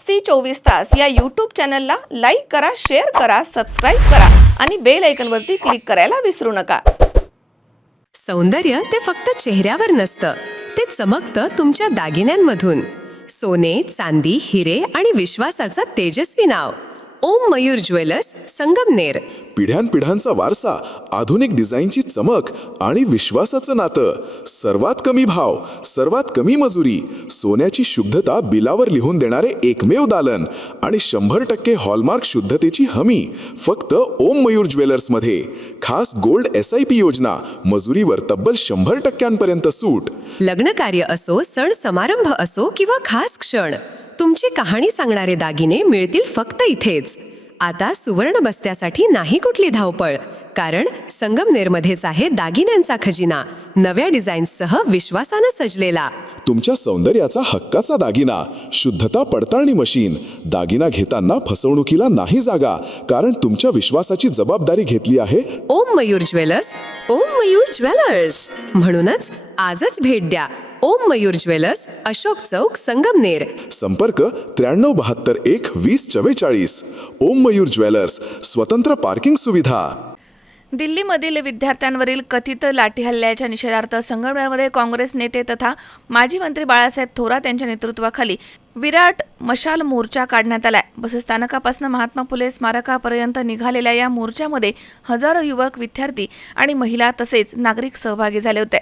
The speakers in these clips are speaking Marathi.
C24 तास या यूट्यूब चॅनलला लाईक करा, शेअर करा, सबस्क्राईब करा आणि बेल आयकॉनवरती क्लिक करायला विसरू नका. सौंदर्य ते फक्त चेहऱ्यावर नसतं, ते चमकतं तुमच्या दागिन्यांमधून. सोने, चांदी, हिरे आणि विश्वासाचं तेजस्वी नाव. ओम मयूर ज्वेलर्स, संगमनेर. पिढ्यानपिढ्यांचा वारसा, आधुनिक डिझाईनची चमक आणि विश्वासाचं नातं. सर्वात कमी भाव, सर्वात कमी मजुरी, सोन्याची शुद्धता बिलावर लिहून देणारे एकमेव दालन आणि 100% हॉलमार्क शुद्धतेची हमी फक्त ओम मयूर ज्वेलर्समध्ये. खास गोल्ड SIP योजना, मजुरीवर तब्बल 100% सूट. लग्न कार्य असो, सण समारंभ असो किंवा खास क्षण, तुमची कहाणी सांगणारे दागिने मिळतील फक्त इथेच. आता सुवर्ण बस्त्यासाठी नाही कुठली धावपळ, कारण संगमनेरमध्येच आहे दागिन्यांचा खजिना, नव्या डिझाईन्ससह विश्वासानं सजलेला. तुमच्या सौंदर्याचा हक्काचा दागिना, शुद्धता पडताळणी मशीन. दागिना घेताना फसवणुकीला नाही जागा, कारण तुमच्या विश्वासाची जबाबदारी घेतली आहे ओम मयूर ज्वेलर्स. ओम मयूर ज्वेलर्स म्हणूनच आजच भेट द्या. ओम मयूर ज्वेलर्स, अशोक चौक, संगमनेर. संपर्क 93712044. ओम मयूर ज्वेलर्स, स्वतंत्र पार्किंग सुविधा. दिल्लीमधील विद्यार्थ्यांवरील कथित लाठीहल्ल्याच्या निषेधार्थ संगमनेरमध्ये काँग्रेस नेते तथा माजी मंत्री बाळासाहेब थोरात यांच्या नेतृत्वाखाली विराट मशाल मोर्चा काढण्यात आलाय. बसस्थानकापासून महात्मा फुले स्मारकापर्यंत निघालेल्या या मोर्चामध्ये हजारो युवक, विद्यार्थी आणि महिला तसेच नागरिक सहभागी झाले होते.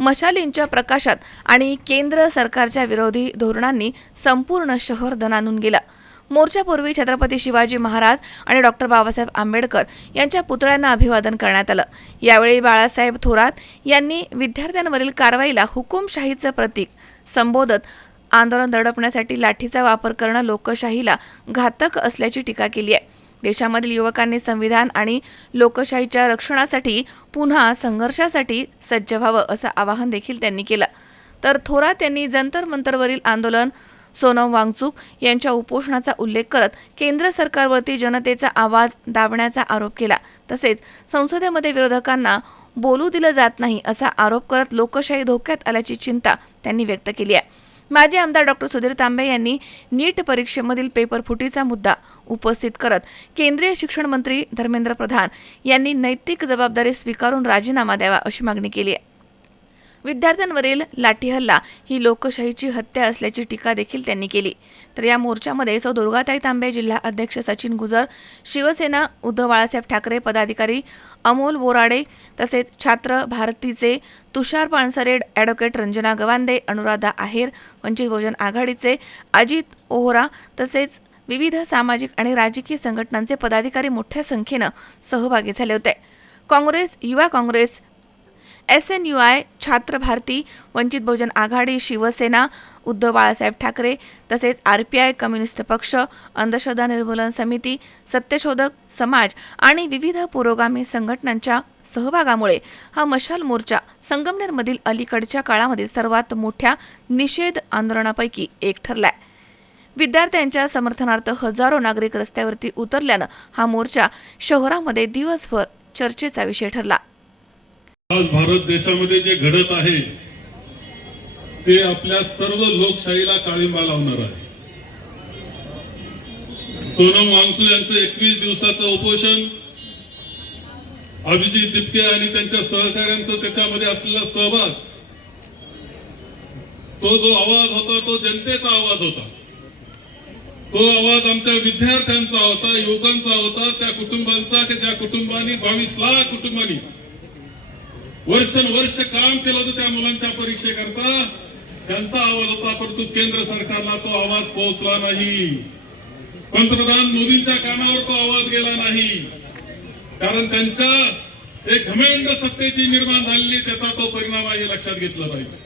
मशालींच्या प्रकाशात आणि केंद्र सरकारच्या विरोधी धोरणांनी संपूर्ण शहर दणाणून गेलं. मोर्चापूर्वी छत्रपती शिवाजी महाराज आणि डॉक्टर बाबासाहेब आंबेडकर यांच्या पुतळ्यांना अभिवादन करण्यात आलं. यावेळी बाळासाहेब थोरात यांनी विद्यार्थ्यांवरील कारवाईला हुकुमशाहीचं प्रतीक संबोधत आंदोलन दडपण्यासाठी लाठीचा वापर करणं लोकशाहीला घातक असल्याची टीका केली आहे. देशामधील युवकांनी संविधान आणि लोकशाहीच्या रक्षणासाठी पुन्हा संघर्षासाठी सज्ज व्हावं असं आवाहन देखील त्यांनी केलं. तर थोरात यांनी जंतर मंतरवरील आंदोलन, सोनम वांगचुक यांच्या उपोषणाचा उल्लेख करत केंद्र सरकारवरती जनतेचा आवाज दाबण्याचा आरोप केला. तसेच संसदेमध्ये विरोधकांना बोलू दिलं जात नाही असा आरोप करत लोकशाही धोक्यात आल्याची चिंता त्यांनी व्यक्त केली आहे. माजी आमदार डॉक्टर सुधीर तांबे यांनी नीट परीक्षेमधील पेपर फुटीचा मुद्दा उपस्थित करत केंद्रीय शिक्षण मंत्री धर्मेंद्र प्रधान यांनी नैतिक जबाबदारी स्वीकारून राजीनामा द्यावा अशी मागणी केली आहे. विद्यार्थ्यांवरील लाठीहल्ला ही लोकशाहीची हत्या असल्याची टीका देखील त्यांनी केली. तर या मोर्चामध्ये सौ दुर्गाताई तांबे, जिल्हा अध्यक्ष सचिन गुजर, शिवसेना उद्धव बाळासाहेब ठाकरे पदाधिकारी अमोल बोराडे, तसेच छात्र भारतीचे तुषार पानसरे, ॲडव्होकेट रंजना गवांदे, अनुराधा आहेर, वंचित बहुजन आघाडीचे अजित ओहरा तसेच विविध सामाजिक आणि राजकीय संघटनांचे पदाधिकारी मोठ्या संख्येनं सहभागी झाले होते. काँग्रेस, युवा काँग्रेस, SNUI, छात्र भारती, वंचित बहुजन आघाडी, शिवसेना, उद्धव बाळासाहेब ठाकरे तसेच RPI, कम्युनिस्ट पक्ष, अंधश्रद्धा निर्मूलन समिती, सत्यशोधक समाज आणि विविध पुरोगामी संघटनांच्या सहभागामुळे हा मशाल मोर्चा संगमनेरमधील अलीकडच्या काळामध्ये सर्वात मोठ्या निषेध आंदोलनापैकी एक ठरलाय. विद्यार्थ्यांच्या समर्थनार्थ हजारो नागरिक रस्त्यावरती उतरल्यानं हा मोर्चा शहरामध्ये दिवसभर चर्चेचा विषय ठरला. आज भारत देशामध्ये जे घडत आहे ते आपल्या सर्व लोकशाहीला काळिंबा लावणार आहे. सोनम वांगचुक यांचं 21 दिवसाचं उपोषण, अभिजित दिपके आणि त्यांच्या सहकाऱ्यांचं त्याच्यामध्ये असलेला सहभाग, तो जो आवाज होता तो जनतेचा आवाज होता. तो आवाज आमच्या विद्यार्थ्यांचा होता, युवकांचा होता, त्या कुटुंबांचा की ज्या कुटुंबांनी 22 लाख कुटुंबांनी वर्षानुवर्ष काम केलं होतं त्या मुलांच्या परीक्षेकरता. त्यांचा आवाज होता, परंतु केंद्र सरकारला तो आवाज पोहोचला नाही. पंतप्रधान मोदींच्या कानावर तो आवाज गेला नाही, कारण त्यांच्या एक घमेंड सत्तेची निर्माण झालेली, त्याचा तो परिणाम आहे हे लक्षात घेतलं पाहिजे.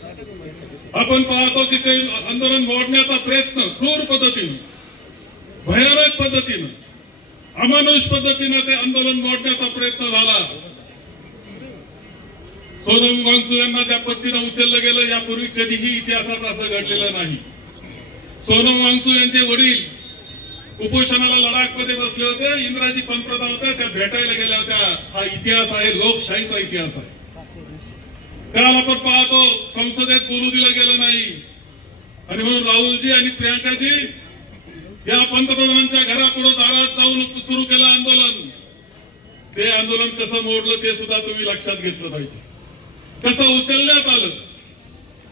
आपण पाहतो की ते आंदोलन मोडण्याचा प्रयत्न क्रूर पद्धतीनं, भयानक पद्धतीनं, अमानुष पद्धतीनं ते आंदोलन मोडण्याचा प्रयत्न झाला. सोनम वांगचुक यांना ज्या पद्धतीनं उचललं गेलं यापूर्वी कधीही इतिहासात असं घडलेलं नाही. सोनम वांगचुक यांचे वडील उपोषणाला लडाखमध्ये बसले होते, इंदिराजी पंतप्रधान होत्या, त्या भेटायला गेल्या होत्या. हा इतिहास आहे, लोकशाहीचा इतिहास आहे. काल आपण पाहतो संसदेत बोलू दिलं गेलं नाही आणि म्हणून राहुलजी आणि प्रियांकाजी या पंतप्रधानांच्या घरापुढे दारात जाऊन सुरू केलं आंदोलन. ते आंदोलन कसं मोडलं ते सुद्धा तुम्ही लक्षात घेतलं पाहिजे. कसं उचलण्यात आलं,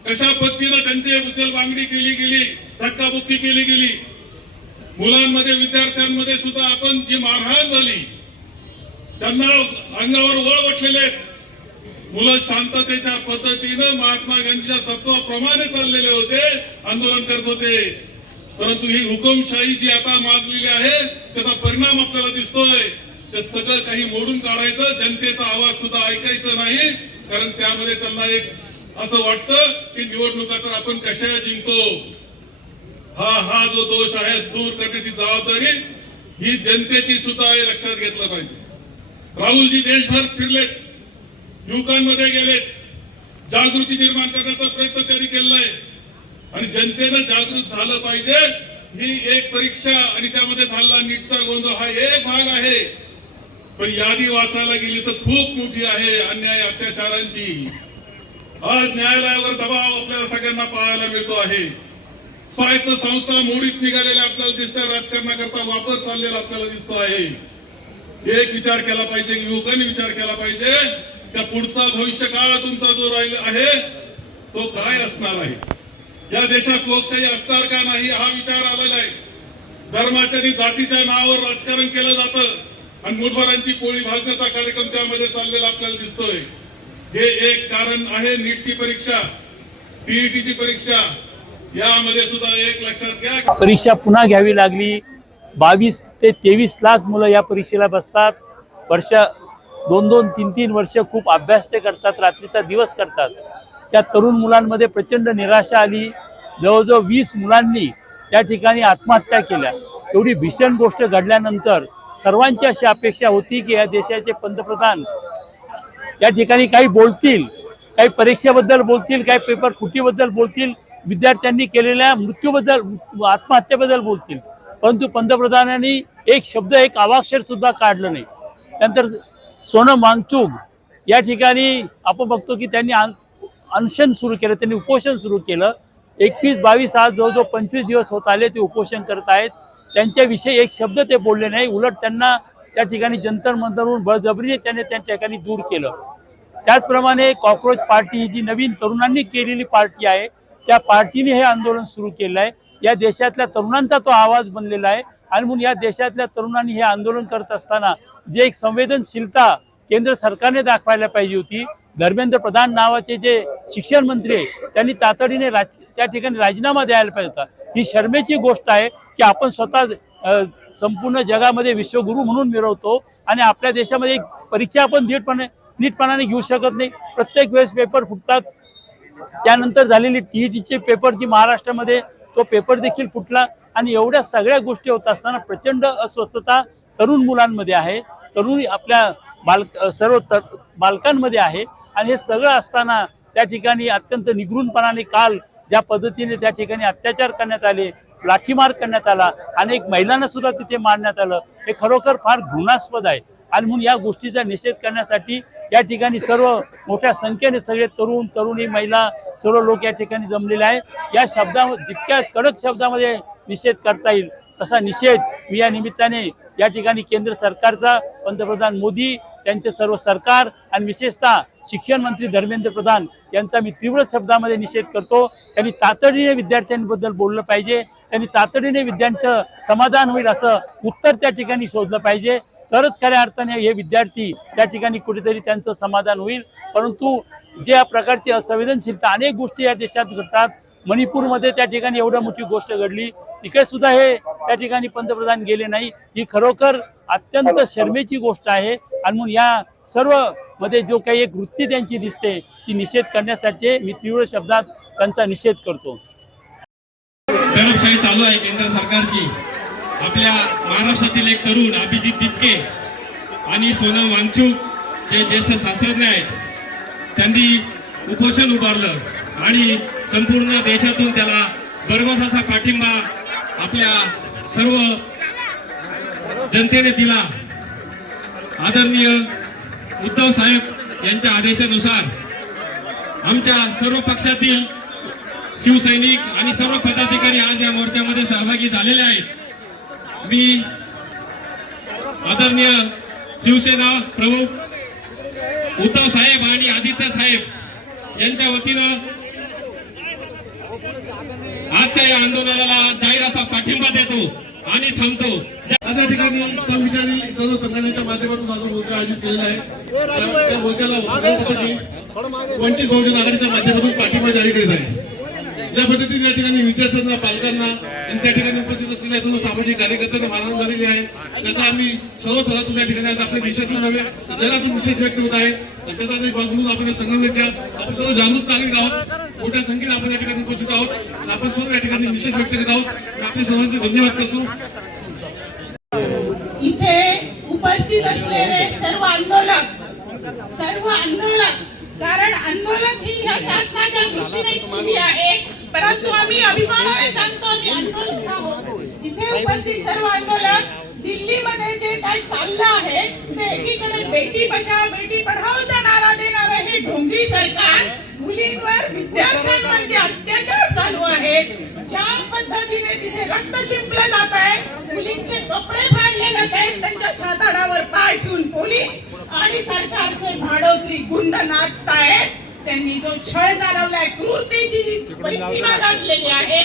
कशा पद्धतीनं त्यांची उचल बांगडी केली गेली, धक्काबुक्की केली गेली. मुलांमध्ये विद्यार्थ्यांमध्ये सुद्धा आपण जी मारहाण झाली, त्यांना अंगावर वळ वाटलेले आहेत. मुलं शांततेच्या पद्धतीनं महात्मा गांधीच्या तत्वाप्रमाणे चाललेले होते, आंदोलन करत होते. परंतु ही हुकुमशाही जी आता माजलेली आहे त्याचा परिणाम आपल्याला दिसतोय. ते सगळं काही मोडून काढायचं, जनतेचा आवाज सुद्धा ऐकायचा नाही. कारण त्यामध्ये त्यांना एक असं वाटतं की निवडणुका तर आपण कशा जिंकतो. हा जो दोष आहे दूर करण्याची जबाबदारी ही जनतेची सुद्धा आहे, लक्षात घेतलं पाहिजे. राहुलजी देशभर फिरलेत, युवकांमध्ये गेलेत, जागृती निर्माण करण्याचा प्रयत्न त्यांनी केलाय. आणि जनतेनं जागृत झालं पाहिजे. ही एक परीक्षा आणि त्यामध्ये झालेला नीटचा गोंधळ हा एक भाग आहे. पण यादी वाचायला गेली तर खूप मोठी आहे अन्याय अत्याचारांची. आज न्यायालयावर दबाव आपल्याला सगळ्यांना पाहायला मिळतो आहे. स्वायत्त संस्था मोडीत निघालेल्या आपल्याला दिसतात, राजकारणाकरता वापर चाललेला आपल्याला दिसतो आहे. एक विचार केला पाहिजे, युवकांनी विचार केला पाहिजे, त्या पुढचा भविष्य काळ तुमचा जो राहिला आहे तो काय असणार आहे. या देशात लोकशाही असणार का नाही हा विचार आलेला आहे. धर्माच्या आणि जातीच्या नावावर राजकारण केलं जातं आणि मुठभरांची पोळी भाजण्याचा कार्यक्रम त्यामध्ये चाललेला आपल्याला दिसतोय. हे एक कारण आहे. नीटची परीक्षा, टीईटीची परीक्षा, यामध्ये सुद्धा एक लक्षात घ्या, परीक्षा पुन्हा घ्यावी लागली. 22 ते 23 लाख मुलं या परीक्षेला बसतात. वर्ष 2-2, 3-3 वर्ष खूप अभ्यास ते करतात, रात्रीचा दिवस करतात. त्या तरुण मुलांमध्ये प्रचंड निराशा आली. जवळजवळ 20 मुलांनी त्या ठिकाणी आत्महत्या केल्या. एवढी भीषण गोष्ट घडल्यानंतर सर्वांची अशी अपेक्षा होती की या देशाचे पंतप्रधान या ठिकाणी काही बोलतील, काही परीक्षेबद्दल बोलतील, काही पेपर फुटीबद्दल बोलतील, विद्यार्थ्यांनी केलेल्या मृत्यूबद्दल, आत्महत्येबद्दल बोलतील. परंतु पंतप्रधानांनी एक शब्द, एक अवाक्षर सुद्धा काढलं नाही. नंतर सोनम वांगचुक या ठिकाणी आपण बघतो की त्यांनी अनशन सुरू केलं, त्यांनी उपोषण सुरू केलं. 21-22 आज जवळजवळ 25 दिवस होत आले ते उपोषण करत आहेत. त्यांच्याविषयी एक शब्द ते बोलले नाही. उलट त्यांना त्या ठिकाणी जंतर मंतरवरून बळजबरीने त्यांनी त्या ठिकाणी दूर केलं. त्याचप्रमाणे कॉक्रोच पार्टी ही जी नवीन तरुणांनी केलेली पार्टी आहे, त्या पार्टीने हे आंदोलन सुरू केलं आहे. या देशातल्या तरुणांचा तो आवाज बनलेला आहे. आणि म्हणून या देशातल्या तरुणांनी हे आंदोलन करत असताना जे एक संवेदनशीलता केंद्र सरकारने दाखवायला पाहिजे होती. धर्मेंद्र प्रधान नावाचे जे शिक्षण मंत्री आहे त्यांनी तातडीने त्या ठिकाणी राजीनामा द्यायला पाहिजे होता. ही शर्मेची गोष्ट आहे की आपण स्वतः संपूर्ण जगामध्ये विश्वगुरू म्हणून मिरवतो आणि आपल्या देशामध्ये एक परीक्षा आपण नीटपणाने घेऊ शकत नाही. प्रत्येक वेळेस पेपर फुटतात. त्यानंतर झालेली टीईटीचे पेपर जी महाराष्ट्रामध्ये, तो पेपर देखील फुटला. आणि एवढ्या सगळ्या गोष्टी होत असताना प्रचंड अस्वस्थता तरुण मुलांमध्ये आहे, तरुण आपल्या सर्व बालकांमध्ये आहे. आणि हे सगळं असताना त्या ठिकाणी अत्यंत निगृणपणाने काल ज्या पद्धतीने त्या ठिकाणी अत्याचार करण्यात आले, लाठीमार करण्यात आला, अनेक महिलांना सुद्धा तिथे मारण्यात आलं, हे खरोखर फार घृणास्पद आहे. आणि म्हणून या गोष्टीचा निषेध करण्यासाठी या ठिकाणी सर्व मोठ्या संख्येने सगळे तरुण, तरुणी, महिला, सर्व लोक या ठिकाणी जमलेले आहेत. या शब्दामध्ये जितक्या कडक शब्दामध्ये निषेध करता येईल तसा निषेध मी या निमित्ताने या ठिकाणी केंद्र सरकारचा, पंतप्रधान मोदी, त्यांचे सर्व सरकार आणि विशेषतः शिक्षण मंत्री धर्मेंद्र प्रधान यांचा मी तीव्र शब्दामध्ये निषेध करतो. त्यांनी तातडीने विद्यार्थ्यांबद्दल बोललं पाहिजे. त्यांनी तातडीने विद्यार्थ्यांचं समाधान होईल असं उत्तर त्या ठिकाणी शोधलं पाहिजे. तरच खऱ्या अर्थाने हे विद्यार्थी त्या ठिकाणी कुठेतरी त्यांचं समाधान होईल. परंतु ज्या प्रकारची असंवेदनशीलता, अनेक गोष्टी या देशात घडतात. मणिपूरमध्ये त्या ठिकाणी एवढी मोठी गोष्ट घडली, तिकडे सुद्धा हे त्या ठिकाणी पंतप्रधान गेले नाही. ही खरोखर अत्यंत शर्मेची गोष्ट आहे. आणि म्हणून या सर्व मध्ये जो काही एक वृत्ती त्यांची दिसते ती निषेध करण्यासाठी मी तीव्र शब्दात त्यांचा निषेध करतो. दडपशाही चालू आहे केंद्र सरकारची. आपल्या महाराष्ट्रातील एक तरुण अभिजित दिपके आणि सोनम वांगचुक जे ज्येष्ठ शास्त्रज्ञ आहेत, त्यांनी उपोषण उभारलं आणि संपूर्ण देशातून त्याला भरघोस असा पाठिंबा आपल्या सर्व जनतेने दिला. आदरणीय उद्धव साहेब यांच्या आदेशानुसार आमच्या सर्व पक्षातील शिवसैनिक आणि सर्व पदाधिकारी आज या मोर्चामध्ये सहभागी झालेले आहेत. मी आदरणीय शिवसेना प्रमुख उद्धव साहेब आणि आदित्य साहेब यांच्या वतीनं आजच्या या आंदोलनाला जाहीर असा पाठिंबा देतो आणि थांबतो. आज या ठिकाणी समविचारी सर्व संघटनांच्या माध्यमातून माझा मोर्चा आयोजित केलेला आहे. त्या मोर्चाला वंचित बहुजन आघाडीच्या माध्यमातून पाठिंबा जाहीर करीत आहे. ज्या पद्धतीने या ठिकाणी विद्यार्थ्यांना, पालकांना आणि त्या ठिकाणी उपस्थित असलेल्या सर्व सामाजिक कार्यकर्त्यांना मारहाण झालेली आहे, त्याचा आम्ही सर्व थरातून या ठिकाणी आज आपल्या देशातून नव्हे जगातून निषेध व्यक्त होत आहे. आणि त्याचा एक भाग म्हणून आपण संगमेच्या आपण सर्व जागरूक नागरिक आहोत. मोठ्या संख्येने आपण या ठिकाणी उपस्थित आहोत आणि आपण सर्व या ठिकाणी निषेध व्यक्त करीत आहोत. आपले सर्वांचे धन्यवाद करतो. इथे उपस्थित असलेले सर्व आंदोलक, कारण आंदोलक ही या शासनाच्या दृष्टीने शिवी आहे, परंतु आम्ही अभिमानाने सांगतो आम्ही आंदोलक आहोत. इथे उपस्थित सर्व आंदोलक दिल्लीमध्ये जे काय चाललं आहे ते एकीकडे बेटी बचाव बेटी पढाओचा नारा देणारं हे ढोंगी सरकार, मुलींवर विद्यार्थ्यांवर जे अत्याचार चालू आहेत, ज्या पद्धतीने तिथे रक्त शिंपलं जात आहे, मुलींचे कपडे फाडले जात आहेत, त्यांच्या छाताडावर पाय ठेवून पोलीस आणि सरकारचे भाडोत्री गुंड नाचतायत. त्यांनी जो छळ चालवलाय, क्रूरतेची जी परिसीमा गाठलेली आहे,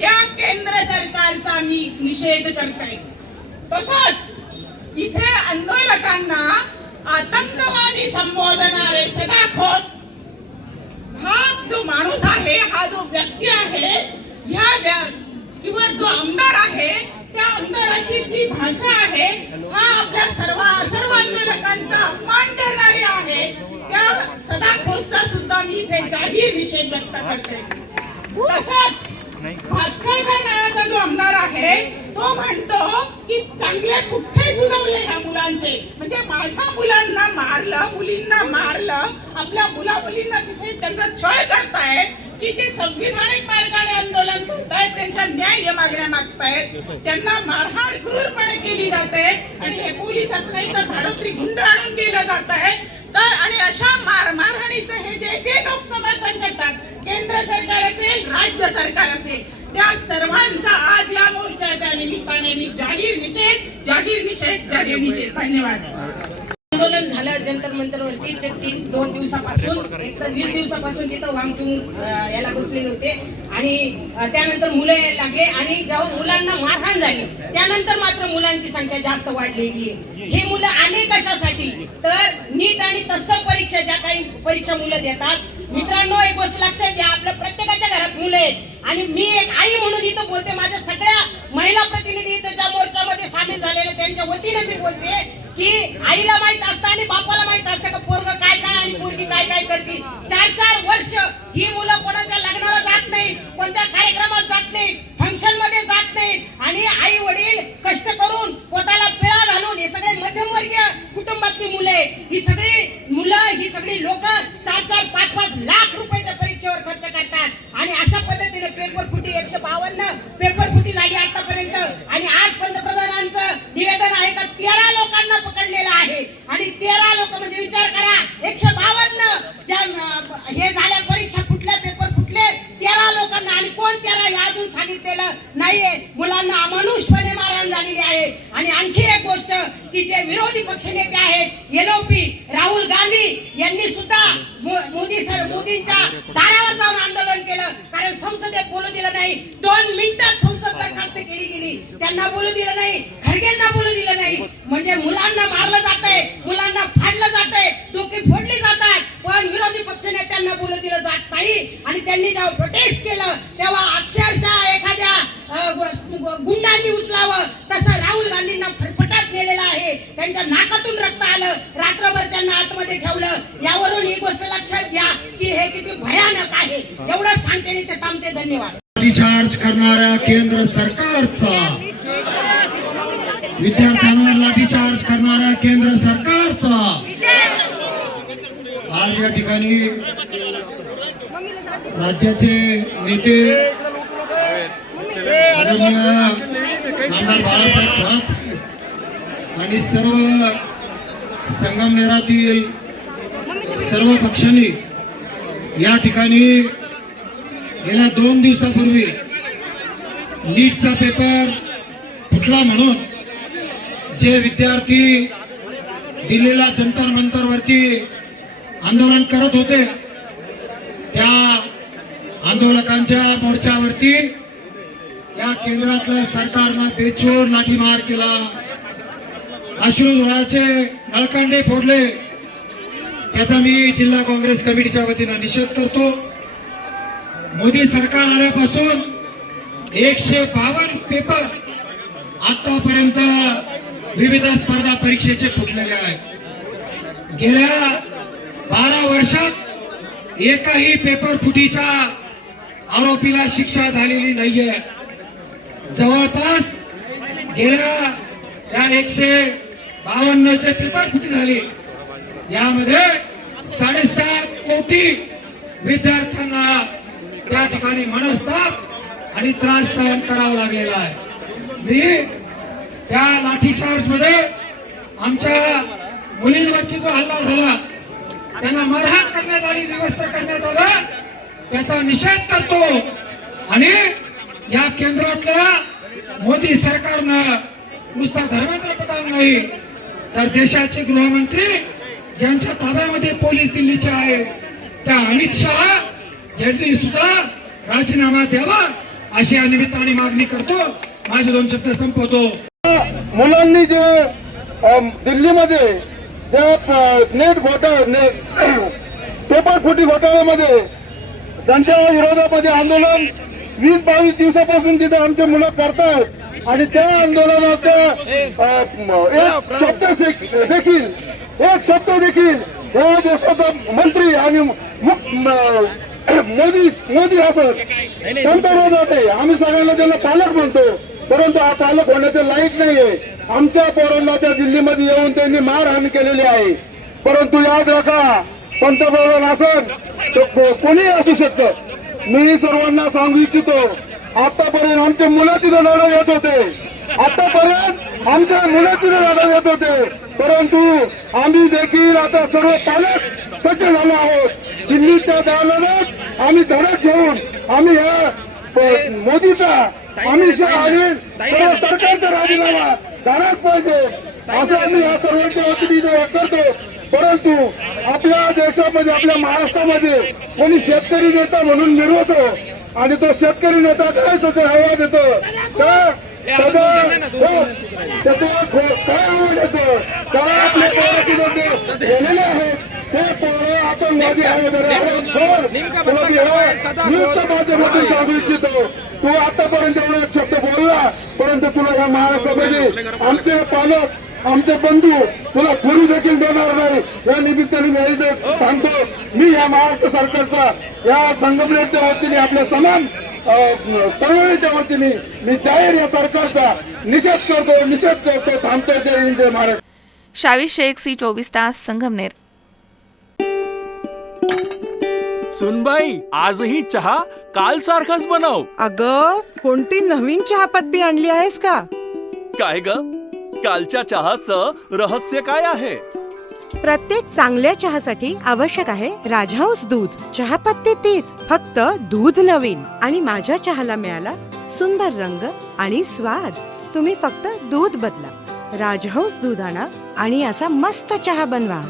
त्या केंद्र सरकारचा मी निषेध करते. तसंच इथे आंदोलकांना आतंकवादी संबोधणारे सदाखोत हा जो माणूस आहे, हा जो व्यक्ती आहे, किंवा जो आमदार आहे, त्या आमदाराची जी भाषा आहे हा आपल्या सर्व आंदोलकांचा अपमान करणारी आहे. त्या सदाखोतचा सुद्धा मी इथे जाहीर निषेध व्यक्त करते. तसंच भातखळकर नावाचा जो आमदार आहे तो म्हणतो की चांगले पुठ्ठे सुरवले ह्या मुलांचे, म्हणजे माझ्या मुलांना मारलं, मुलींना मारलं, आपल्या मुलींना तिथे त्यांचा छळ करतायत, की जे संविधानिक मार्गाने आंदोलन करतायत, त्यांच्या न्याय मागण्या मागतायत, त्यांना मारहाण क्रूरपणे केली जाते आणि हे पोलिसच नाही तर भाडोत्री गुंड आणून केलं जात आहे. तर आणि अशा मारहाणीचं हे जे लोक समर्थन करतात, केंद्र सरकार असेल, राज्य सरकार असेल, त्या सर्वांचा आज या मोर्चाच्या निमित्ताने मी जाहीर निषेध. धन्यवाद. आंदोलन झालं जंतर मंतरवरती ते 2 दिवसापासून, एक तर 20 दिवसापासून तिथं वांगचून याला बसलेले होते आणि त्यानंतर मुलं यायला लागले आणि जेव्हा मुलांना मारहाण झाली त्यानंतर मात्र मुलांची संख्या जास्त वाढलेली आहे. हे मुलं आले कशासाठी तर नीट आणि तत्सम परीक्षा, ज्या काही परीक्षा मुलं देतात. मित्रांनो, एक गोष्ट लक्षात घ्या, आपल्या प्रत्येकाच्या घरात मुलं आहेत आणि मी एक आई म्हणून इथं बोलते. माझ्या सगळ्या महिला प्रतिनिधी इथं ज्या मोर्चामध्ये सामील झालेले त्यांच्या वतीने मी बोलते की आईला माहित असतं आणि बापाला माहित असतं का पोरगं काय काय आणि पोरगी काय काय करते. 4-4 वर्ष ही मुलं कोणाच्या लग्नाला जात नाहीत, कोणत्या कार्यक्रमात जात नाहीत, फंक्शन मध्ये जात नाहीत आणि आई वडील कष्ट करून पोटाला पिळा घालून, हे सगळे मध्यमवर्गीय कुटुंबातली मुलं आहेत. ही सगळी लोक 4-4, 5-5 लाख रुपयाच्या परीक्षेवर खर्च करतात आणि अशा पद्धतीने पेपर फुटी 152 पेपर फुटी झाली आतापर्यंत. आणि आज पंतप्रधानांचं निवेदन आहे का 13 लोकांना पकडलेलं आहे आणि 13 लोक म्हणजे विचार करा, 152 ज्या हे झाल्या परीक्षा फुटल्या, पेपर फुटले, 13 लोकांना. आणि कोण 13 हे अजून सांगितलेलं नाहीये. मुलांना अमानुषपणे मारहाण झालेली आहे. आणि आणखी एक गोष्ट की जे विरोधी पक्षनेते आहेत, LOP राहुल गांधी यांनी सुद्धा मोदींच्या दारावर जाऊन आंदोलन केलं, कारण संसदेत बोलू दिलं नाही. 2 मिनिटात संसद बरखास्त केली गेली, त्यांना बोलू दिलं नाही, खरगेंना बोलू दिलं नाही. म्हणजे मुलांना मारलं जातंय, मुलांना फाडलं जातंय, डोके फोडली जातात, पण विरोधी पक्षनेत्यांना बोलू दिलं जात नाही. आणि त्यांनी जेव्हा प्रोटेस्ट केलं तेव्हा अक्षरशः एखाद्या गुंडांनी उचलावं तसं राहुल गांधींना फटफटात नेलेलं आहे. त्यांच्या नाकातून रक्त आलं, रात्रभर त्यांना आतमध्ये ठेवलं. यावरून ही गोष्ट लक्षात घ्या की हे किती भयानक आहे. एवढंच सांगते आणि ते थांबते. धन्यवाद. लाठीचार्ज करणाऱ्या केंद्र सरकारचा, विद्यार्थ्यांवर लाठीचार्ज करणाऱ्या केंद्र सरकारचा आज या ठिकाणी राज्याचे नेते आदरणीय आमदार बाळासाहेब थोरात साहेब आणि सर्व संगमनेरातील सर्व पक्षांनी या ठिकाणी गेल्या 2 दिवसापूर्वी नीटचा पेपर फुटला म्हणून जे विद्यार्थी दिल्लीला जंतर मंतरवरती आंदोलन करत होते, त्या आंदोलकांच्या मोर्चावरती या केंद्रातल्या सरकारनं बेछूट लाठीमार केला, अश्रुधुराचे नळकांडे फोडले. त्याचा मी जिल्हा काँग्रेस कमिटीच्या वतीनं निषेध करतो. मोदी सरकार आल्यापासून 152 पेपर आतापर्यंत विविध स्पर्धा परीक्षेचे फुटलेले आहेत. गेल्या 12 वर्षात एकाही पेपर फुटीच्या आरोपीला शिक्षा झालेली नाहीये. जवळपास गेल्या या 152 पेपर फुटी झाली. यामध्ये 7.5 कोटी विद्यार्थ्यांना त्या ठिकाणी मनस्ताप आणि त्रास सहन करावा लागलेला आहे. मी त्या लाठीचार्ज मध्ये आमच्या मुलींवरती जो हल्ला झाला, त्यांना मारहाण करण्यात आली, व्यवस्था करण्यात आला, त्याचा निषेध करतो. आणि या केंद्रातल्या मोदी सरकारनं नुसता धर्मेंद्र प्रधान नाही तर देशाचे गृहमंत्री ज्यांच्या ताब्यामध्ये पोलीस दिल्लीचे आहे, त्या अमित शहा यांनी सुद्धा राजीनामा द्यावा अशी या निमित्ताने मागणी करतो. माझे 2 शब्द संपवतो. मुलांनी जे दिल्लीमध्ये नेट घोटाळा पेपर फुटी घोटाळ्यामध्ये त्यांच्या विरोधामध्ये आंदोलन 20-22 दिवसापासून तिथे आमचे मुलं करतायत. आणि त्या आंदोलनाचा एक शब्द देखील या देशाचा मंत्री आणि मोदी असत त्यांच्या जाते. आम्ही सगळ्यांना त्यांना पालक म्हणतो, परंतु हा पालक होण्याचे लायक नाहीये. आमच्या पोरांना त्या दिल्लीमध्ये येऊन त्यांनी मारहाण केलेली आहे. परंतु याद राखा, पंतप्रधान असत तर कोणी असू शकतं. मी सर्वांना सांगू इच्छितो, आतापर्यंत आमचे मुलं तिथे लढत येत होते, आतापर्यंत आमच्या मुलं तिथे लढत येत होते. परंतु आम्ही देखील आता सर्व पालक सज्ज झालो आहोत. दिल्लीच्या दालनात आम्ही धडक घेऊन आम्ही ह्या मोदीचा अमित शहा आणि सर्व सरकारचा राजीनामा झालाच पाहिजे असं आम्ही या सर्वांच्या वतीने करतो. परंतु आपल्या देशामध्ये, आपल्या महाराष्ट्रामध्ये कोणी शेतकरी नेता म्हणून मिरवतो आणि तो शेतकरी नेता काय आवाज येतो काय आवाज येतो काय आपले गेलेले आहेत ते पोरं आपण माध्यमातून सांगू इच्छितो. तू आतापर्यंत एवढा एक शब्द बोलला, परंतु तुला या महाराष्ट्रामध्ये आमचे पालक, आमचे बंधू तुला फिरू देखील देणार नाही. या निमित्ताने मी सांगतो, मी या महाराष्ट्र सरकारचा, या संघटनेच्या वतीने, आपल्या समान चळवळीच्या वतीने मी जाहीर या सरकारचा निषेध करतो. थांबतो. जय हिंद, जय महाराष्ट्र. शावी शेख, सी 24 तास, संगमनेर. सुनबाई, आजही चहा काल सारखाच बनव. अगं, कोणती नवीन चहापत्ती आणली आहेस का? काय ग, कालच्या चहाचं रहस्य काय आहे? प्रत्येक चांगल्या चहासाठी आवश्यक आहे राजहंस दूध. चहापत्ती तीच, फक्त दूध नवीन. आणि माझ्या चहाला मिळाला सुंदर रंग आणि स्वाद. तुम्ही फक्त दूध बदला. राजहंस दूध आणा आणि असा मस्त चहा बनवा.